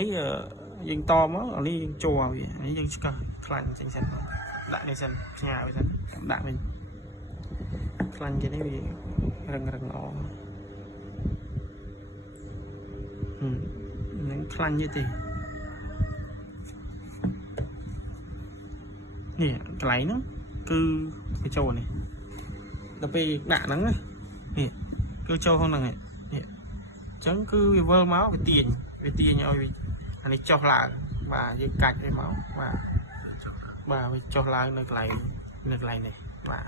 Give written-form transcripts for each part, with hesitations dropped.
នេះយើងតមកនេះយើងចូលវានេះយើងឆ្កឹះខ្លាញ់ចឹងសិនដាក់នេះសិនផ្ញើវាសិនដាក់វិញខ្លាញ់គេនេះវារឹងល្អនឹងខ្លាញ់ទេនេះកន្លែងហ្នឹងគឺវាចូលនេះដល់ពេលដាក់ហ្នឹងនេះគឺចូលក្នុងហ្នឹងនេះអញ្ចឹងគឺវាវិលមកវាទាញឲ្យវាអានេះចុះឡើងបាទយើងកាច់វាមកបាទវាចុះឡើងនៅកន្លែងនេះបាទ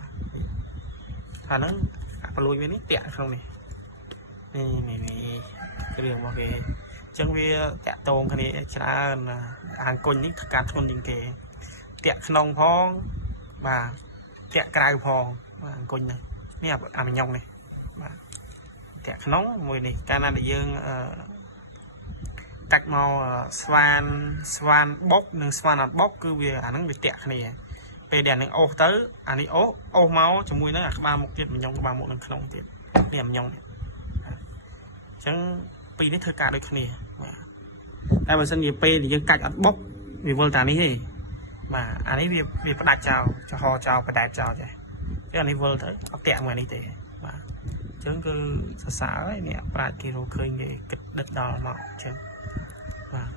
អាហ្នឹងអាប្លួយវានេះតាក់ក្នុងនេះគ្រឿងរបស់គេអញ្ចឹងវាតាក់តងគ្នាច្រើនអង្គុញនេះកាត់ធ្ងន់ជាងគេតាក់ក្នុងផងបាទតាក់ក្រៅផងបាទអង្គុញនេះអាមញ៉ុងនេះបាទតាក់ក្នុងមួយនេះកាលណាដែលយើងកាច់មកស្វានបុកនិងស្វានអត់បុកគឺវាអាហ្នឹងវាតាក់គ្នាពេលដែលនឹងអូសទៅអានេះអូសមកជាមួយនឹងអាក្បាលមុខទៀតមញ៉ុងក្បាលមុខនឹងក្នុងទៀតនេះមញ៉ុងនេះអញ្ចឹងពីរនេះធ្វើការដូចគ្នាបាទតែបើសិនជាពេលដែលយើងកាច់អត់បុកវាវិលតានេះទេបាទអានេះវាផ្ដាច់ចោលចំហចោលផ្ដាច់ចោលចេះអានេះវិលទៅអត់តាក់មួយនេះទេបាទអញ្ចឹងគឺសរសើរហើយអ្នកប្រាជ្ញគេរកឃើញគេគិតដិតដល់មកអញ្ចឹងបាទ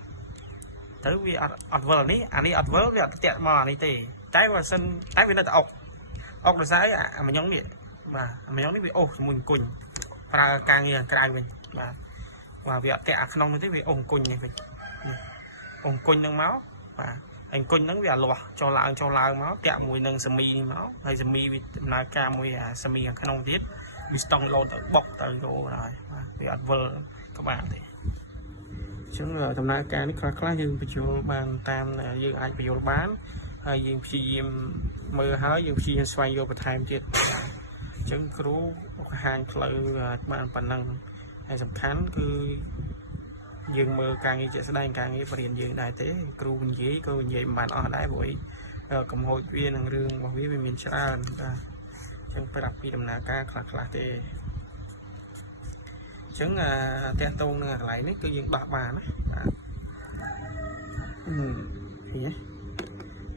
ទៅវាអត់វិលនេះអានេះអត់វិលវាអត់តាក់មកអានេះទេតែបើសិនតែវានៅតែអុកដោយសារអាមញ៉ុងនេះបាទអាមញ៉ុងនេះវាអូសជាមួយអង្គុញប្រើការងារក្រៅវិញបាទវាអត់តាក់អាក្នុងនេះទេវាអូសអង្គុញនេះវិញអង្គុញនឹងមកបាទអង្គុញហ្នឹងវាលាស់ចូលឡើងមកតាក់មួយនឹងសមីនេះមកហើយសមីវាដំណើរការមួយអាសមីខាងក្នុងទៀតវាស្តង់លោតទៅបុកទៅយោហើយបាទវាអត់វិលក្បាលទេអញ្ចឹងដំណើរការនេះខ្លះយើងបញ្យល់បានតាមយើងអាចបញ្យល់បានហើយយើងព្យាយាមមើលហើយយើងព្យាយាមស្វែងយល់បន្ថែមទៀតអញ្ចឹងគ្រូបង្ហាញផ្លូវបានប៉ុណ្ណឹងហើយសំខាន់គឺយើងមើលការងារជាក់ស្ដែងការងារបរិញ្ញាយើងដែរទេគ្រូនិយាយក៏និយាយមិនបានអស់ដែរព្រោះកំហុសវានឹងរឿងរបស់វាមានច្រើនបាទអញ្ចឹងប្រាប់ពីដំណើរការខ្លះទេអញ្ចឹងតាក់ទងនឹងកន្លែងនេះគឺយើងដោះបានណាបាទនេះ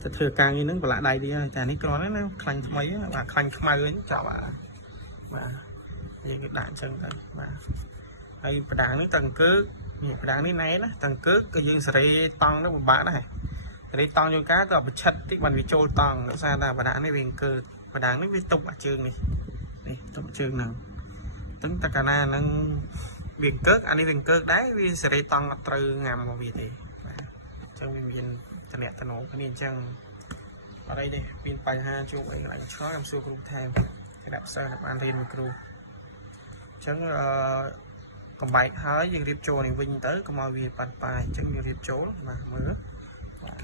ទៅធ្វើការងារហ្នឹងប្រឡាក់ដៃទៀតហើយតែនេះគ្រាន់ណាខ្លាញ់ថ្មីបាទខ្លាញ់ខ្មៅវិញចប់បាទយើងគឺដាក់អញ្ចឹងទៅបាទហើយប្រដាងនេះតង្កើនេះប្រដាងនេះណែណាតង្កើក៏យើងសេរីតង់ទៅពិបាកដែរសេរីតង់យូរកាលក៏ប្រឆិតតិចបានវាចូលតង់ដោយសារតែប្រដាងនេះវាអង្គើប្រដាងនេះវាទប់អាជើងនេះទប់ជើងហ្នឹងតែកាលណាហ្នឹងវាអង្គើអានេះវាអង្គើដែរវាសេរីតង់អត់ត្រូវងាំរបស់វាទេបាទអញ្ចឹងវាមានតំណែងគ្នាអញ្ចឹងអត់អីទេមានបញ្ហាជួបអីកន្លែងឆ្លើយខ្ញុំសួរគ្រូថែមគេដាក់សិស្សបានរៀនមួយគ្រូអញ្ចឹងកំបែកហើយយើងរៀបចូលនេះវិញទៅកុំឲ្យវាប៉ាត់ប៉ាយអញ្ចឹងយើងរៀបចូលបាទមើលបាទ